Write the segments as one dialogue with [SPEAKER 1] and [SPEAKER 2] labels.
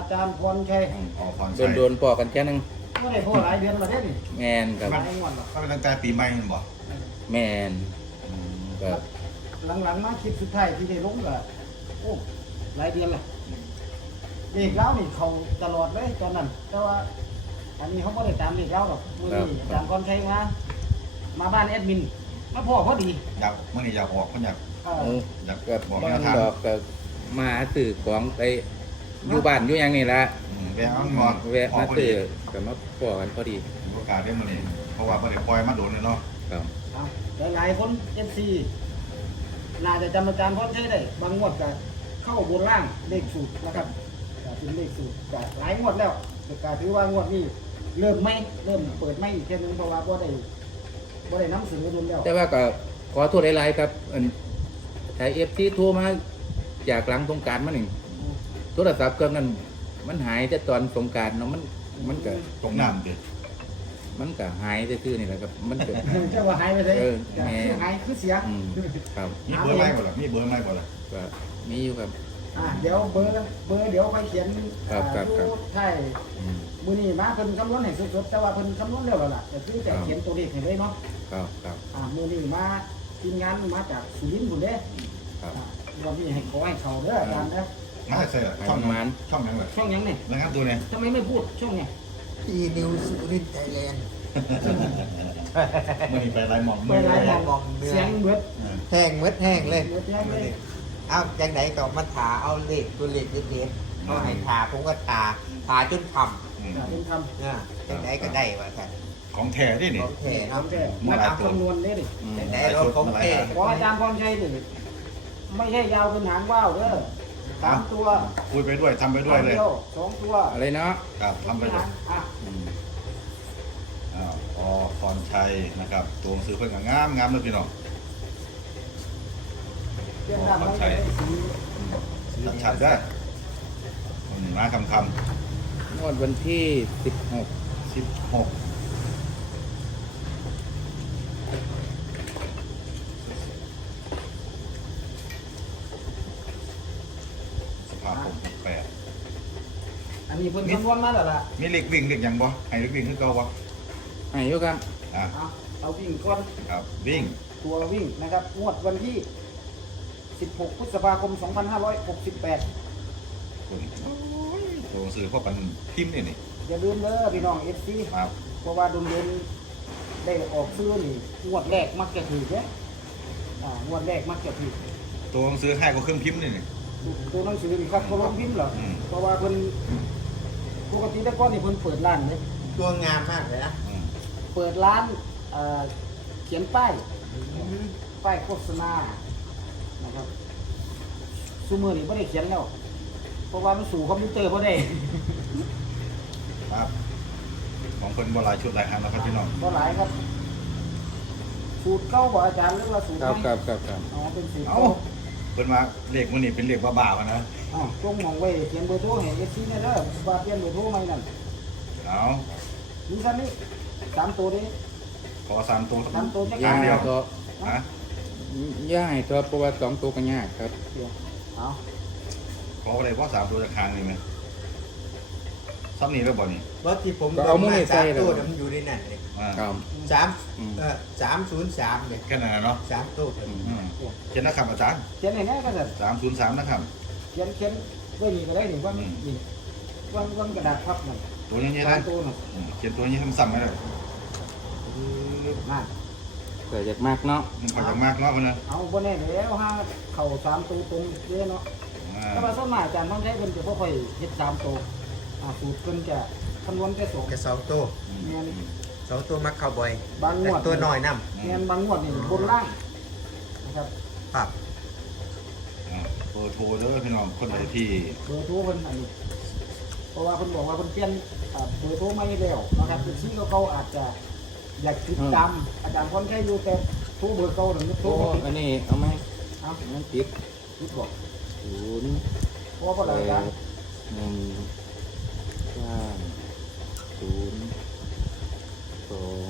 [SPEAKER 1] จารย์พรชัย
[SPEAKER 2] อ๋อพร
[SPEAKER 3] โด
[SPEAKER 2] ชัย
[SPEAKER 3] นโดนๆพอกันแค่นึง
[SPEAKER 1] ไม่ได้พ่อหลายเดือนแล้วเนี่ยนี่
[SPEAKER 3] แมนครับ
[SPEAKER 1] หลายงวดแล้ว
[SPEAKER 2] ก็เป็นตั้งแต่ปีใหม่มันบอก
[SPEAKER 3] แมนก็
[SPEAKER 1] หลังๆมาคลิปสุดท้ายที่ได้ลงก็โอ้หลายเดือนละเด็กเล้านี่เขาตลอดเลยตอนนั้น แต่ว่าอันนี้เขาไม่ได้ตามเด็กเล้าหรอกมือนี้อาจารย์พรชัยมาบ้านแอดมินมาพ่อพอดี
[SPEAKER 2] อยากมื่อนี้อยากออกมันอยาก
[SPEAKER 1] เออ
[SPEAKER 3] โอ้
[SPEAKER 2] อยาก
[SPEAKER 3] ก็
[SPEAKER 2] บอก
[SPEAKER 3] บ้า
[SPEAKER 2] แน
[SPEAKER 3] น
[SPEAKER 2] วทาง
[SPEAKER 3] ดอกก็มาตื่อของไปอยู่บ้านอยู่หยังนี่ละ
[SPEAKER 2] แวะเอางอน
[SPEAKER 3] แวะ
[SPEAKER 2] ออ
[SPEAKER 3] มาก
[SPEAKER 2] พอดี
[SPEAKER 3] ตื่อก็มาพอกันพอดี
[SPEAKER 2] โอกาสได้มื่อนี้เพราะว่าไม่ได้ปล่อยมาโดนเลยเนาะ
[SPEAKER 3] ครับ
[SPEAKER 1] เอาหลายๆคนเอฟซีน่าจะจำอาจารย์พรชัยได้บางงวดก็เข้าบนล่างเลขสูตรนะครับก็เป็นเลขสูตรก็หลายงวดแล้วก็ถือว่างวดนี้เริ่มเปิดไม่อีกแค่นึงเพราะว่าบ่ได้น้ำเสือดุนแล้ว
[SPEAKER 3] แต่ว่าก็ขอโทษหลายๆครับถ้าFTโทรมาจากหลังสงกรานต์มาหนึ่งโทรศัพท์เครื่องนั้นมันหายแต่ตอนสงกรานต์เนาะมันก็
[SPEAKER 2] ตรงน้ำดิ
[SPEAKER 3] มันก็หายซื่อๆนี่แหละครับมันก็
[SPEAKER 1] เจ้าว่าหายไปเลย
[SPEAKER 3] เออ
[SPEAKER 1] ก็คือหายคือเสีย
[SPEAKER 3] อืมครับ
[SPEAKER 2] มีเบอร์ไม่บ่ล่ะมีเบอร์ไม่บ่ล่ะ
[SPEAKER 3] ก็มีอยู่ครับ
[SPEAKER 1] เดี๋ยวเบอร์เดี๋ยวค่อยเขียน
[SPEAKER 3] ครับครับ
[SPEAKER 1] ดูใช่
[SPEAKER 3] อืม
[SPEAKER 1] มื้อนี้มาเพิ่นคำนวณให้สดๆแต่ว่าเพิ่นคำนวณแล้วล่ะก็คือแต่เขียนตัวเลขให้เลยเนาะ
[SPEAKER 3] ครับ
[SPEAKER 1] มื้อนี้มาทีมงานมาจากสุรินทร์พุ่นเด้
[SPEAKER 3] ครับ
[SPEAKER 1] วันนี้ให้ขอให้เขาเด้ออาจารย์นะ
[SPEAKER 2] มาใส่ช่องนั้นช่องนั้นเลย
[SPEAKER 1] ช่องยังเนี่ย
[SPEAKER 2] นะครับตัวเนี่ย
[SPEAKER 1] ทำไมไม่พูดช่องเนี่ย
[SPEAKER 4] อีนิวสุรินทร์ไทยแลนด์
[SPEAKER 2] มื่อนี้ไปไล่หมอง
[SPEAKER 1] เปิดไลน์
[SPEAKER 4] ม
[SPEAKER 1] บ
[SPEAKER 4] อ
[SPEAKER 1] อง ก
[SPEAKER 4] เนื้อ
[SPEAKER 1] เสียงเบิด
[SPEAKER 4] แห้งมืดแห้งเลย
[SPEAKER 1] เบิดแย่งเลย
[SPEAKER 4] เอาจังไหนก็มาถาเอาเลขตัวเลขเด็ดๆเอาให้ถาผมก็ถาจนท
[SPEAKER 1] เป็นคำ
[SPEAKER 4] ำเนี่ยจังไหนก็ได้ว่าท่าน
[SPEAKER 2] ของแท้ที่นี่
[SPEAKER 4] โอเค
[SPEAKER 1] ค
[SPEAKER 4] เนาะ
[SPEAKER 1] แค่มาตามคำนวณได้ดิ
[SPEAKER 4] จังไหนเราของเท่
[SPEAKER 1] ขออาจารย์พรชัยดิไม่ใช่ยาวเป็นหางว่าวเด้อ3 ตัว
[SPEAKER 2] คุยไปด้วยทำไปด้วยเลย
[SPEAKER 1] 2 ตัว
[SPEAKER 3] อะไรเนาะ
[SPEAKER 2] ครับทำไป
[SPEAKER 1] เป็น
[SPEAKER 2] ด้ว
[SPEAKER 1] หาย งอ่ะ
[SPEAKER 3] อืม
[SPEAKER 2] อ๋อพรชัยนะครับตัวหนังสือเพิ่งงามงามเลยพี่น้อง
[SPEAKER 1] เรื่องราวมันจะได้สี
[SPEAKER 2] ชัดได้มาคำ
[SPEAKER 3] งวดวันที่
[SPEAKER 2] 16สภาพผม8
[SPEAKER 1] อันนี้เพิ่นคำนวณมาแล้วล่ะ
[SPEAKER 2] มีเล็กวิ่งเล็กยังบ่ให้เล็กวิ่งคือเก่าบ่
[SPEAKER 3] 16ให้อยู่ครับ
[SPEAKER 2] อ่ะ
[SPEAKER 1] เอาวิ่งก่อน
[SPEAKER 2] ครับวิ่ง
[SPEAKER 1] ตัววิ่งนะครับงวดวันที่ 16 พฤษภาคม 2568
[SPEAKER 2] ตัวหนังสือพวกกันพิมพ์นี่นี่
[SPEAKER 1] อย่าลืมเด้อพี่น้อง FC
[SPEAKER 2] ครับ
[SPEAKER 1] เพราะว่าโดนๆได้ออกซื้อนี่งวดแรกมักจะถือเด้งวดแรกมักจะถือ
[SPEAKER 2] ตัวหนังสือให้ก็เครื่องพิมพ์นี่นี่
[SPEAKER 1] ตัวหนังสือนี่ครับเขาลงพิมพ์เหรอ
[SPEAKER 2] อืม
[SPEAKER 1] เพราะว่าเพิ่นปกติแต่ก่อนนี่เพิ่นเปิดร้านเลย
[SPEAKER 4] ตัวงามมากเลยนะ
[SPEAKER 1] เปิดร้านเขียนป้ายโฆษณานะครับซูมือนี่ไม่ได้เขียนแล้ว เพราะว่ามันสู่คอมพิวเตอร์บ่ได้
[SPEAKER 2] ครับของคนโบราณชุดหลายครั้งแล้วครับพี่น้อง
[SPEAKER 1] บ่หลายครับ สูตรเก่าบ่อาจารย์หรือว่าสูตร
[SPEAKER 3] ครับ
[SPEAKER 1] ใหม่
[SPEAKER 3] ครับ
[SPEAKER 1] อ๋อเป็นสูตร
[SPEAKER 2] เอ้า
[SPEAKER 1] เก่า
[SPEAKER 2] เพิ่นมาเลขมันนี่เป็นเลขบ้าๆวะนะ
[SPEAKER 1] อ๋อจงมองไว้เขียนเบอร์โทรให้ FC เนี่ยเด้อว่าเปลี่ยนเบอร์โทรใหม่นั่น
[SPEAKER 2] เอา
[SPEAKER 1] มีซั่นนี่3ตัวนี้
[SPEAKER 2] ขอ3ตัว
[SPEAKER 1] 3ตัวจัก
[SPEAKER 2] ย่างเดียว
[SPEAKER 3] ก็
[SPEAKER 2] ฮะ
[SPEAKER 3] ย่างให้ตัวเพราะว่า2ตัวก็ยากครับ
[SPEAKER 1] เดียวเอา
[SPEAKER 2] ขออะไรเพราะ3ตัวจะค้างนี่ไหมซ้ำนี่แล้วบ่นี่
[SPEAKER 4] เพราะที่ผม
[SPEAKER 3] ก็เอามือใส่
[SPEAKER 4] 3
[SPEAKER 3] เลย
[SPEAKER 4] ตัวมันอยู่ในนั้นเลย
[SPEAKER 3] ครับ อืม
[SPEAKER 4] 303เนี่ย
[SPEAKER 2] แค่นั้นนะเนาะ
[SPEAKER 4] 3ตัว
[SPEAKER 2] อืมเขียนนะครับอาจารย์
[SPEAKER 1] เขียนให้แน่ก็ได้
[SPEAKER 2] 303นะครับ
[SPEAKER 1] เขียนไว้นี่ก็ได้นี่ว่านี่วางกระดาษพับนั่น
[SPEAKER 2] ตัวนี้
[SPEAKER 1] สา
[SPEAKER 2] นะ
[SPEAKER 1] มตัวน่ะ
[SPEAKER 2] เขียนตัวนี้ซ้ำๆไว้เลย
[SPEAKER 1] มา
[SPEAKER 3] เกิดจากมากเนาะ
[SPEAKER 2] มันพอจะมากเนาะคนนั้น
[SPEAKER 1] เอาบ่แน่แล้วห้าเข่า3ตัวตรงเด้เนาะแต่ว่าส่วนมากอาจารย์ต้องใช้เพิ่นจะบ่ค่อยเฮ็ด3ตัวสูตรเพิ่นจะคำนวณแค่2
[SPEAKER 4] แค่2ตัว
[SPEAKER 1] แม่น
[SPEAKER 4] 2ตัวมักเข้าบ่อย
[SPEAKER 1] บางง
[SPEAKER 4] แต่
[SPEAKER 1] วด
[SPEAKER 4] ตัวน้อยน
[SPEAKER 1] แม่นบางงวดนี่บนล่างนะครับ
[SPEAKER 4] ำครับ
[SPEAKER 2] เปิดโทรเด้อพี่น้องคนไหนที่
[SPEAKER 1] เบอร์โทรเพิ่นอันนี้เพราะว่าเพิ่นบอกว่าเพิ่นเปลี่ยนเบอร์โทรใหม่แล้วนะครับเป็นที่เก่าๆอาจจะอยากติดตามอาจารย์พรชัยอยู่แต่โทรเบอร์เก่านั่นโทร
[SPEAKER 3] โอ้
[SPEAKER 1] บ่ติด
[SPEAKER 3] อันนี้เอาไหม
[SPEAKER 1] เอา
[SPEAKER 3] มันติด
[SPEAKER 1] ติดบ่
[SPEAKER 3] 0
[SPEAKER 1] เพราะว่าบ่ได้อาจารย์
[SPEAKER 3] 1 9 0 2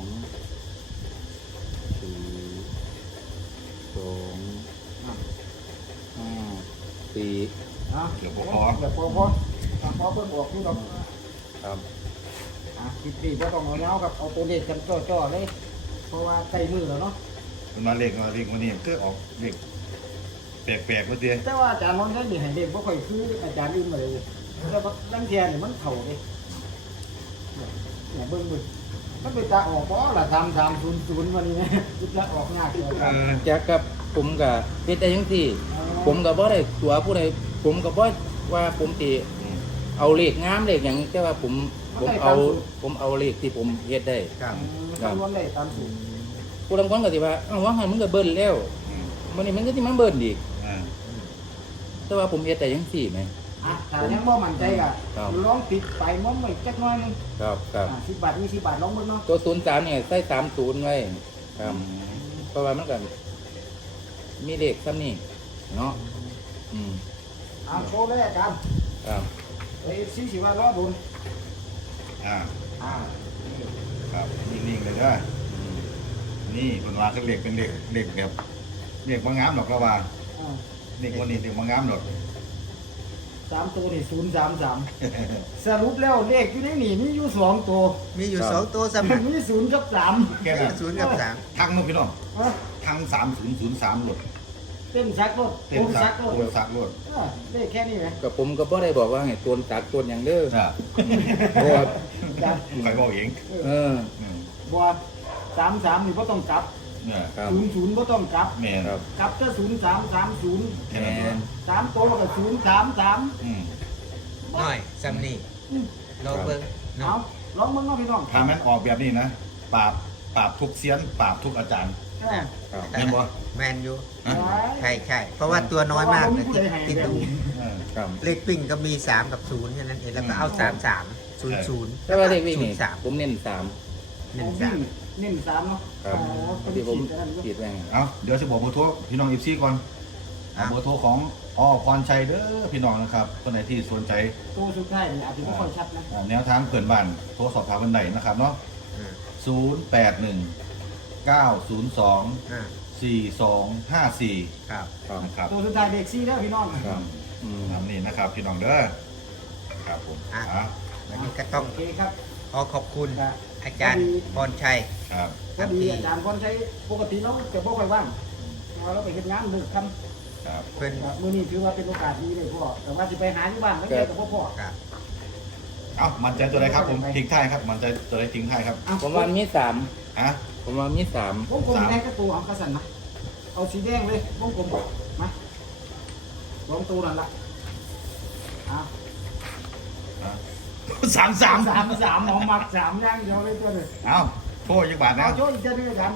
[SPEAKER 3] 4 2 5 4
[SPEAKER 1] อ่ะ
[SPEAKER 2] เดี๋ยวพอ
[SPEAKER 1] เดี๋ยวพอพอเพิ่นออกที่ดอก
[SPEAKER 3] ครับ
[SPEAKER 1] คลิปนี้บ่ต้องเอาเงาครับเอาตัวเลขกันจ่อๆเลยเพราะว่าใกล้มือแล้วเนาะ
[SPEAKER 2] มันมาเลขวันนี้คือออกเลขแปลกๆว่าเดีย
[SPEAKER 1] แต่ว่าอาจารย์นนท์ท่านนี่ให้เลขบ่ค่อยคืออาจารย์อื่นมาเลยแล้วลังเทียนี่มันเข้าเลยเนี่ยเบิ่งมันไปตาออกบ่ล่ะ3300วันนี้นะคิดละออกยากเลยครับ
[SPEAKER 3] จากกับผมกับเฮ็ดได้จังซี่ ผมก็บ่ได้ตัวผู้ใดผมก็บ่ว่าผมสิเอาเลขงามเลขหยังแต่ว่าผมเอาเลขที่ผมเฮ็ดได้
[SPEAKER 4] ครับ
[SPEAKER 1] คำนวณได้ตามสูตร
[SPEAKER 3] ผู้ลางคนก็สิว่าอ้าวว่าให้มันก็เบิ้ลแล้วมื้อนี้มันก็สิมาเบิ้ลอีก
[SPEAKER 2] อ่า
[SPEAKER 3] แต่ว่าผมเฮ็ดได้จังซี่แหม
[SPEAKER 1] ถ้ายังบ่มั่นใจก็
[SPEAKER 3] ครับ
[SPEAKER 1] ลองติดไปม้อมไว้จักหน่อยนึง
[SPEAKER 3] ครับครับ
[SPEAKER 1] 10 บาท20 บาทลองเบิ่งเนาะ
[SPEAKER 3] ตัว03เนี่ยใส่30ไว้ครับเพราะว่ามันก็มีเลขซ้ำนี่เนาะอืม
[SPEAKER 1] โชว์เลยอาจารย์
[SPEAKER 3] ครับ
[SPEAKER 1] สิว่ารอบุญ
[SPEAKER 2] อ่า
[SPEAKER 1] อ่า
[SPEAKER 2] ครับนิ่งๆเลยเด้อ
[SPEAKER 3] อืม
[SPEAKER 2] นี่คนว่าคือเลขเป็นเลขแบบเลขบางงามหรอกเราว่า
[SPEAKER 1] อ่า
[SPEAKER 2] เลขวันนี้เลขบางงามหรอก
[SPEAKER 1] 3ตัวนี่033สรุปแล้วเลขอยู่ในนี่มีอยู่2ตัว
[SPEAKER 4] มีอยู่2ตัวสมัคร
[SPEAKER 1] มี0กับ3
[SPEAKER 2] แค่นั้น
[SPEAKER 4] 0กับ
[SPEAKER 2] ทั้งนู้นพี่น้อง
[SPEAKER 1] ฮะ
[SPEAKER 2] ทั้ง3003หลด
[SPEAKER 1] เต้นซักรถ
[SPEAKER 2] เต็มสัก
[SPEAKER 1] รถ
[SPEAKER 2] โอนสักหลด
[SPEAKER 1] เลขแค่นี้ไหม
[SPEAKER 3] ก็ผมก็บ่ได้บอกว่าให้ตวนตักตวนหยังเด้อ
[SPEAKER 2] อ่า
[SPEAKER 3] เพราะว่า
[SPEAKER 1] อาจารย์
[SPEAKER 2] ใครบอกเอง
[SPEAKER 3] เออ
[SPEAKER 2] อืม
[SPEAKER 1] บัว33นี่บ่ต้องกลับ
[SPEAKER 2] เนี่ย
[SPEAKER 3] ครับ
[SPEAKER 1] 00บ่ต้องกลับ
[SPEAKER 2] แม่น
[SPEAKER 3] ครับ
[SPEAKER 1] กลับจะ0330
[SPEAKER 2] แค่นั้นเอง
[SPEAKER 1] 3ตัวก็033
[SPEAKER 2] อืม
[SPEAKER 4] หน่อยซัมนี่ลองเบิ่ง
[SPEAKER 1] เอา
[SPEAKER 4] เนาะ
[SPEAKER 1] ลองมึงเนาะพี่น้อง
[SPEAKER 2] ถ้ามันออกแบบนี้นะปราบทุกเซียนปราบทุกอาจารย์
[SPEAKER 3] ครับ
[SPEAKER 2] แม่นบ่
[SPEAKER 4] แมนอยู่
[SPEAKER 2] ฮะ
[SPEAKER 4] ใช่เพราะว่าตัวน้อยมากเลยที่ดู
[SPEAKER 2] เออ
[SPEAKER 3] ครับ
[SPEAKER 4] เลขปิ้งก็มี3กับ0แค่นั้นเองแล้วก็เอา3300
[SPEAKER 3] แต่ว่าเลขวิ่งนี่
[SPEAKER 4] 03
[SPEAKER 3] ผมเน้น3
[SPEAKER 1] เน้น3เนาะ
[SPEAKER 3] ครับ
[SPEAKER 1] อ๋อเป็น
[SPEAKER 3] ที่ผม
[SPEAKER 1] ขีดกันนั่นอยู่
[SPEAKER 3] ขีดไว้ไง
[SPEAKER 2] เอาเดี๋ยวจะบอกเบอร์โทรพี่น้อง14ก่อนเอาเบอร์โทรของพรชัยเด้อพี่น้องนะครับคนไหนที่สนใจ
[SPEAKER 1] ตัวสุดท้ายนี่อาจจะไม่ค่อยชัดนะ
[SPEAKER 2] แนวทางเพื่อนบ้านโทรสอบถามวันใดนะครับเนาะ
[SPEAKER 4] อ่า
[SPEAKER 2] 081 902
[SPEAKER 4] อ่า
[SPEAKER 2] 4254
[SPEAKER 4] ครับ
[SPEAKER 3] ครับ
[SPEAKER 2] นะครับ
[SPEAKER 1] ตัวสุดท้ายเด็กซี่แล้วพี่น้อง
[SPEAKER 3] ครับอืม
[SPEAKER 2] นำนี่นะครับพี่น้องเด้อครับผม
[SPEAKER 4] อ่ะ
[SPEAKER 2] อ่ะ
[SPEAKER 4] วันนี้ก็ต้อง
[SPEAKER 1] โอเคครับ
[SPEAKER 4] ขอบคุณอาจารย์พรชัย
[SPEAKER 2] ครับ
[SPEAKER 1] ก็ดีอาจารย์คนใช้ปกติเราจะบ่ค่อยว่างเราไปเฮ็ดงานดึกค่ำ
[SPEAKER 2] ครับ
[SPEAKER 4] เพิ่น
[SPEAKER 1] มื้อนี้ถือว่าเป็นโอกาสดีเลยพ่อแต่ว่าสิไปหาอยู่บ้านแล้วแกก็บ่พ่อ
[SPEAKER 4] ครับ
[SPEAKER 2] เอ้ามันใจตัวไหนครับผมทิ้งท้ายครับมันใจตัวไหนทิ้งท้ายครับ
[SPEAKER 3] ผมว่ามี3
[SPEAKER 2] ฮะ
[SPEAKER 3] ผมว่ามี3
[SPEAKER 1] วงกลมแดงกระตัวของกระสันนะเอาสีแดงเลยวงกลมมาลองตัวนั่นละเอา
[SPEAKER 2] 33
[SPEAKER 1] หมองมัก3อย่างเดียวเลยตัวเลย
[SPEAKER 2] เอ้าโทษยังบาทนะ
[SPEAKER 1] เอาโจ้อีกเจ้าหนึงกัน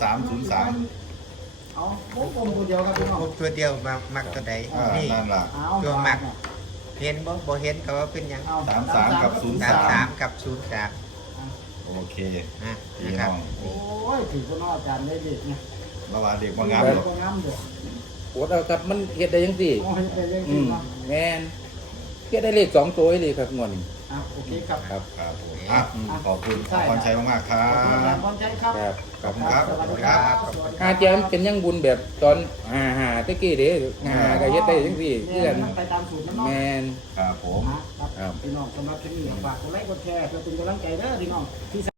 [SPEAKER 2] 3303
[SPEAKER 1] เอาวงกลมตัวเดียวครับพี่น้อง
[SPEAKER 4] พบตัวเดียวมามักตัวใด นี่
[SPEAKER 2] นั่นล่ะ
[SPEAKER 1] เอา
[SPEAKER 4] ตัวมัก เห็นบ่เห็นก็ว่าเป็นหยัง
[SPEAKER 1] เอา
[SPEAKER 2] 33กับ03
[SPEAKER 4] 33กับ03
[SPEAKER 2] โอเค
[SPEAKER 4] นะ
[SPEAKER 2] พี่
[SPEAKER 4] นะครับ
[SPEAKER 2] น้อง
[SPEAKER 1] โอ้ยถือคนนอกอาจารย์ได้เด็กเนี่ย
[SPEAKER 2] ระหว่างเด็กว่างามหรอก
[SPEAKER 1] ก็งามอยู่
[SPEAKER 3] โอ้เอาครับมันเฮ็ดได้จังซี่
[SPEAKER 1] โอ้ยเป็นเรื่อง
[SPEAKER 3] อื
[SPEAKER 1] จริง
[SPEAKER 3] ม
[SPEAKER 1] เนาะ
[SPEAKER 3] แม่นเฮ็ดได้เลข2ตัวเลยครับงวดนี้
[SPEAKER 1] โอเคครับ
[SPEAKER 3] ครับ
[SPEAKER 2] ครับผมอ่ะขอบคุณพรชัยมากๆครั
[SPEAKER 1] ขอบคุณอาจาร
[SPEAKER 2] บ
[SPEAKER 1] ย์พรชัยครับ
[SPEAKER 3] ครับ
[SPEAKER 2] ขอบคุณครับ
[SPEAKER 1] สวัสดีครับ
[SPEAKER 3] อาเจียมเป็นยังบุญแบบตอนหาตะกี้เด้หาก็เฮ็ดได้จังซี่
[SPEAKER 1] เนี่
[SPEAKER 3] เพื่อน
[SPEAKER 1] มันไปตามสูตรมันเนาะ
[SPEAKER 3] แม่น
[SPEAKER 2] ครับผม
[SPEAKER 1] ครับพี่น้องสำหรับที่นี่ฝากกดไลค์กดแชร์เพื่อเป็นกำลังใจเด้อพี่น้องที่